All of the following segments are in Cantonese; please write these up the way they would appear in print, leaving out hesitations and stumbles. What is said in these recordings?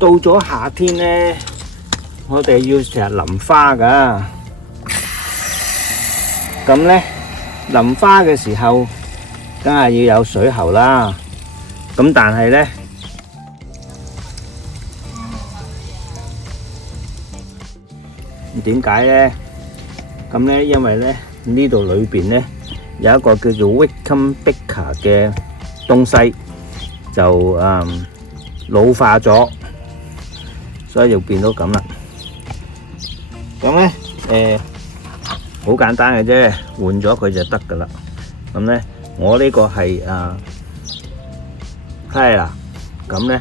到咗夏天咧，我哋要成日淋花噶。咁咧淋花嘅時候，梗係要有水喉啦。咁但係咧，點解咧？咁咧，因為咧呢度裏邊咧有一個叫做 Wacom Baker 嘅東西，就老化咗，所以就變到咁啦。咁咧好簡單嘅啫，換咗佢就得噶啦。咁咧我呢個係係啦，咁咧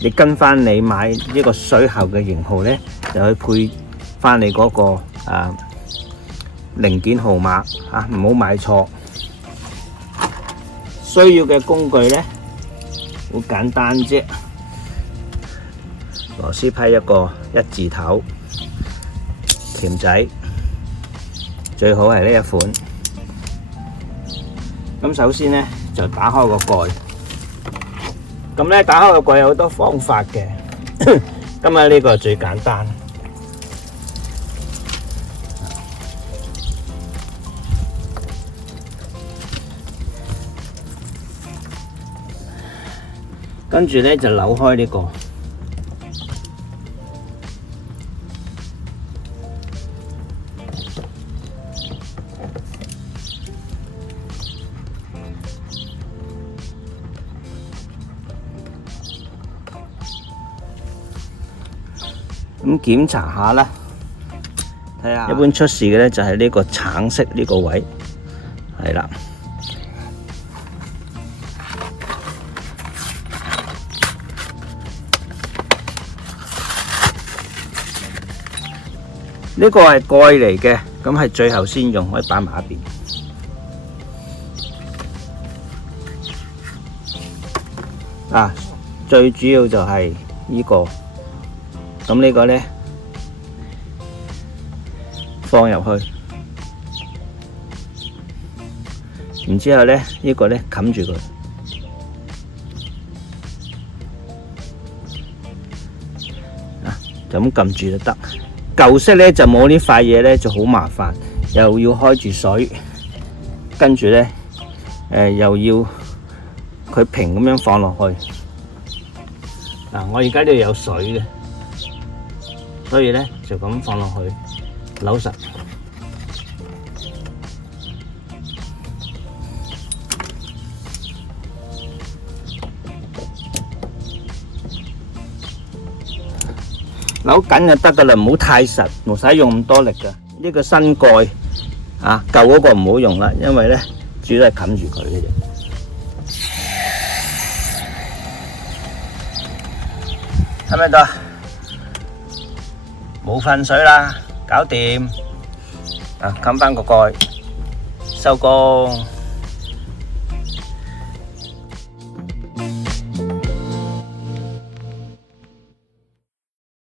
你跟翻你買呢個水喉嘅型號咧，就去配翻你嗰個零件號碼啊，唔好買錯。需要嘅工具咧好簡單啫，螺絲批一個一字頭，鉗仔最好係呢一款。咁首先咧就打開個蓋，咁咧打開個蓋有好多方法嘅，今日呢個最簡單。跟住咧就扭開呢個，咁檢查下啦，睇下。一般出事嘅咧就係呢個橙色呢個位，係啦。呢個係蓋嚟嘅，咁係最後先用，可以擺埋一邊。最主要就係呢個，咁呢個咧放入去，然之後咧呢個咧冚住佢，就咁撳住就得。舊式咧就冇呢塊嘢咧就好麻煩，又要開住水，跟住咧又要佢平咁樣放落去。我而家呢度有水嘅，所以咧就咁放落去，扭實。扭緊就得噶啦，唔好太實，唔使用咁多力噶。呢個新蓋舊嗰個唔好用啦，因為咧主要係冚住佢嘅啫。睇唔睇到？冇噴水啦，搞掂。冚翻個蓋，收工。